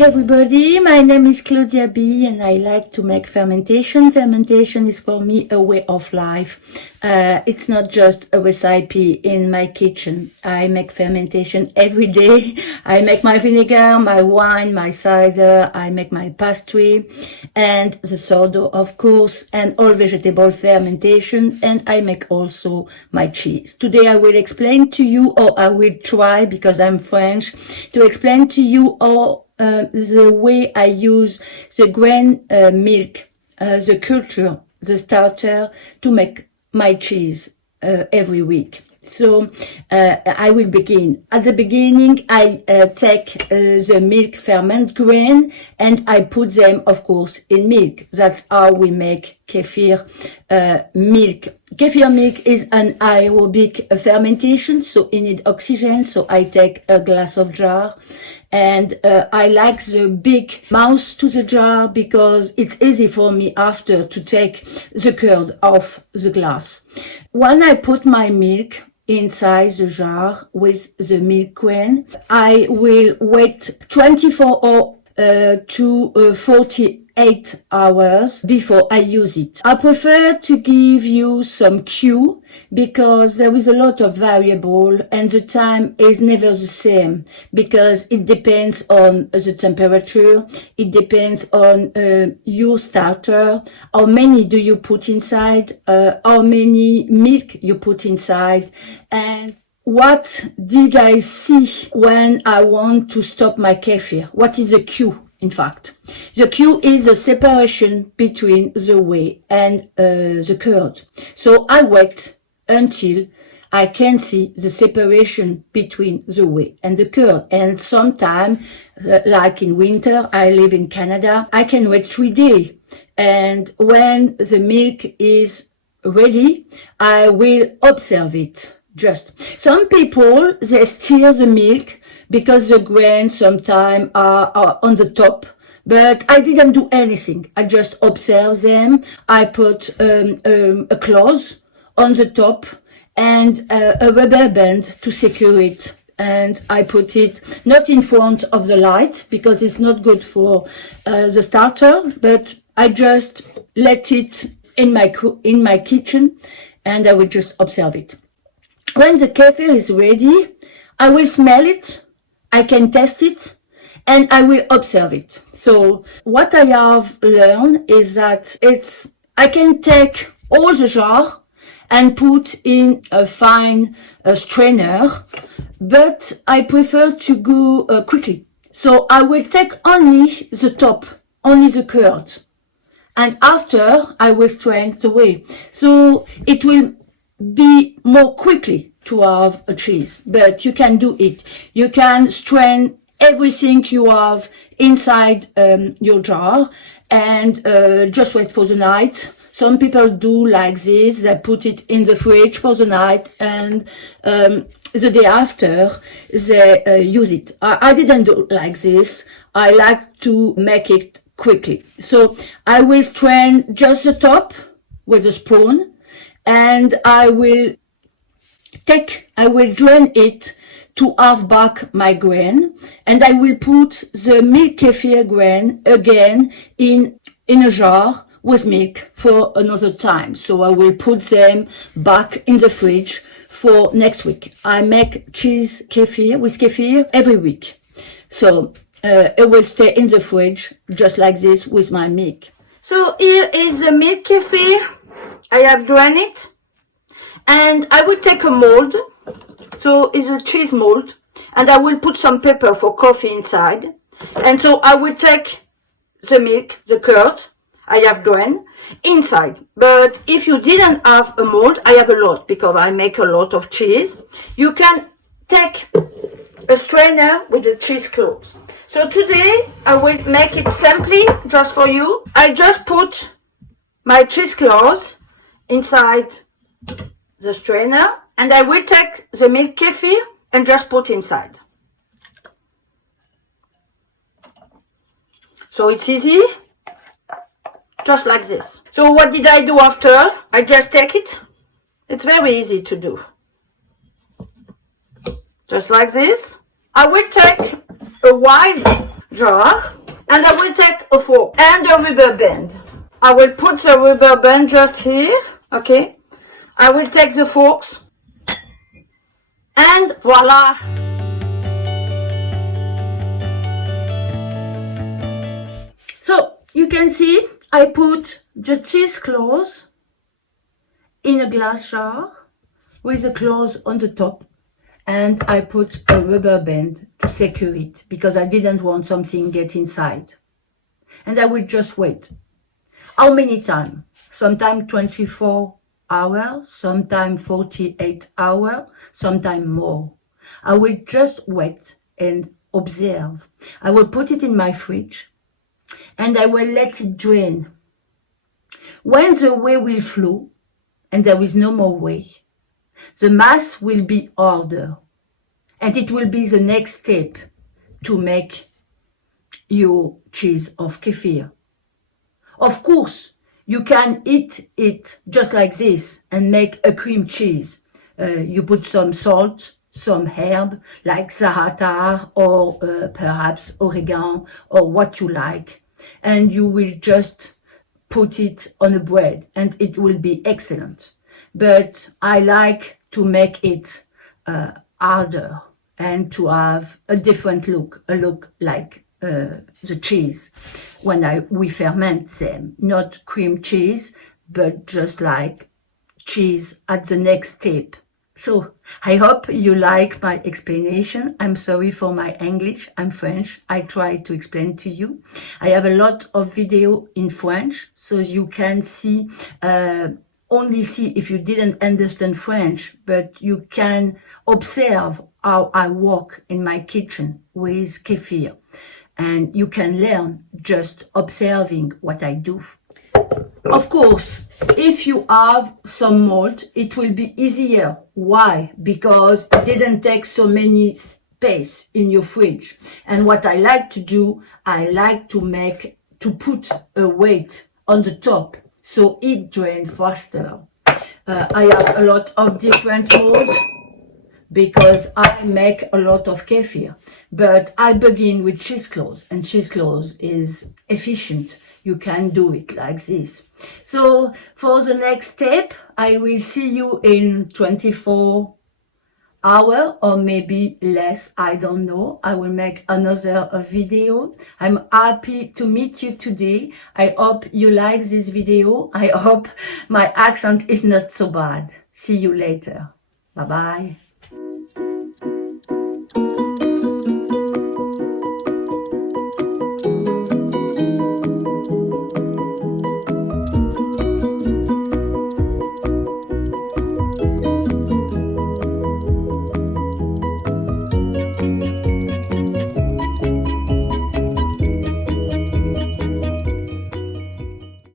everybody, my name is Claudia B and I like to make fermentation. Fermentation is for me a way of life. It's not just a recipe in my kitchen. I make fermentation every day. I make my vinegar, my wine, my cider, I make my pastry and the sourdough of course, and all vegetable fermentation, and I make also my cheese. Today I will explain to you, or I will try because I'm French, to explain to you how the way I use the grain milk, the culture, the starter to make my cheese every week. So I will begin. At the beginning, I take the milk ferment grain and I put them, of course, in milk. That's how we make kefir milk. Kefir milk is an aerobic fermentation, so it needs oxygen. So I take a glass of jar, and I like the big mouth to the jar because it's easy for me after to take the curd off the glass. When I put my milk inside the jar with the milk grain, I will wait 24 to 48 hours before I use it. I prefer to give you some cue because there is a lot of variable and the time is never the same because it depends on the temperature, it depends on your starter, how many do you put inside, how many milk you put inside, and what did I see when I want to stop my kefir? What is the cue, in fact? The cue is the separation between the whey and the curd. So I wait until I can see the separation between the whey and the curd. And sometimes, like in winter, I live in Canada, I can wait 3 days. And when the milk is ready, I will observe it. Just some people, they stir the milk because the grains sometimes are on the top, but I didn't do anything. I just observe them. I put a cloth on the top and a rubber band to secure it, and I put it not in front of the light because it's not good for the starter, but I just let it in my kitchen and I will just observe it. When the kefir is ready, I will smell it, I can test it, and I will observe it. So what I have learned is that I can take all the jar and put in a fine strainer, but I prefer to go quickly. So I will take only the top, only the curd, and after I will strain the whey. So it will be more quickly to have a cheese, but you can do it. You can strain everything you have inside your jar and just wait for the night. Some people do like this, they put it in the fridge for the night and the day after they use it. I didn't do like this. I like to make it quickly. So I will strain just the top with a spoon, and I will drain it to have back my grain, and I will put the milk kefir grain again in a jar with milk for another time. So I will put them back in the fridge for next week. I make cheese kefir with kefir every week. So it will stay in the fridge just like this with my milk. So here is the milk kefir. I have drained it, and I will take a mold. So it's a cheese mold, and I will put some pepper for coffee inside. And so I will take the milk, the curd I have drained inside. But if you didn't have a mold, I have a lot because I make a lot of cheese. You can take a strainer with a cheesecloth. So today I will make it simply just for you. I just put my cheesecloth inside the strainer, and I will take the milk kefir and just put inside. So it's easy, just like this. So what did I do after? I just take it. It's very easy to do. Just like this. I will take a while jar, and I will take a fork and a rubber band. I will put the rubber band just here, okay? I will take the forks, and voila! So you can see I put the cheesecloth in a glass jar with the cloth on the top, and I put a rubber band to secure it because I didn't want something get inside. And I will just wait. How many times? Sometimes 24 hours, sometimes 48 hours, sometimes more. I will just wait and observe. I will put it in my fridge and I will let it drain. When the whey will flow and there is no more whey, the mass will be harder, and it will be the next step to make your cheese of kefir. Of course, you can eat it just like this and make a cream cheese. You put some salt, some herb like za'atar or perhaps oregano or what you like, and you will just put it on a bread and it will be excellent. But I like to make it harder and to have a different look, a look like the cheese when we ferment them, not cream cheese, but just like cheese at the next step. So I hope you like my explanation. I'm sorry for my English. I'm French. I try to explain to you. I have a lot of video in French, so you can see, only see if you didn't understand French, but you can observe how I work in my kitchen with kefir. And you can learn just observing what I do. Of course, if you have some mold, it will be easier. Why? Because it didn't take so many space in your fridge. And what I like to do, I like to put a weight on the top so it drains faster. I have a lot of different molds because I make a lot of kefir, but I begin with cheesecloth, and cheesecloth is efficient. You can do it like this. So for the next step, I will see you in 24 hours or maybe less, I don't know. I will make another video. I'm happy to meet you today. I hope you like this video. I hope my accent is not so bad. See you later. Bye-bye.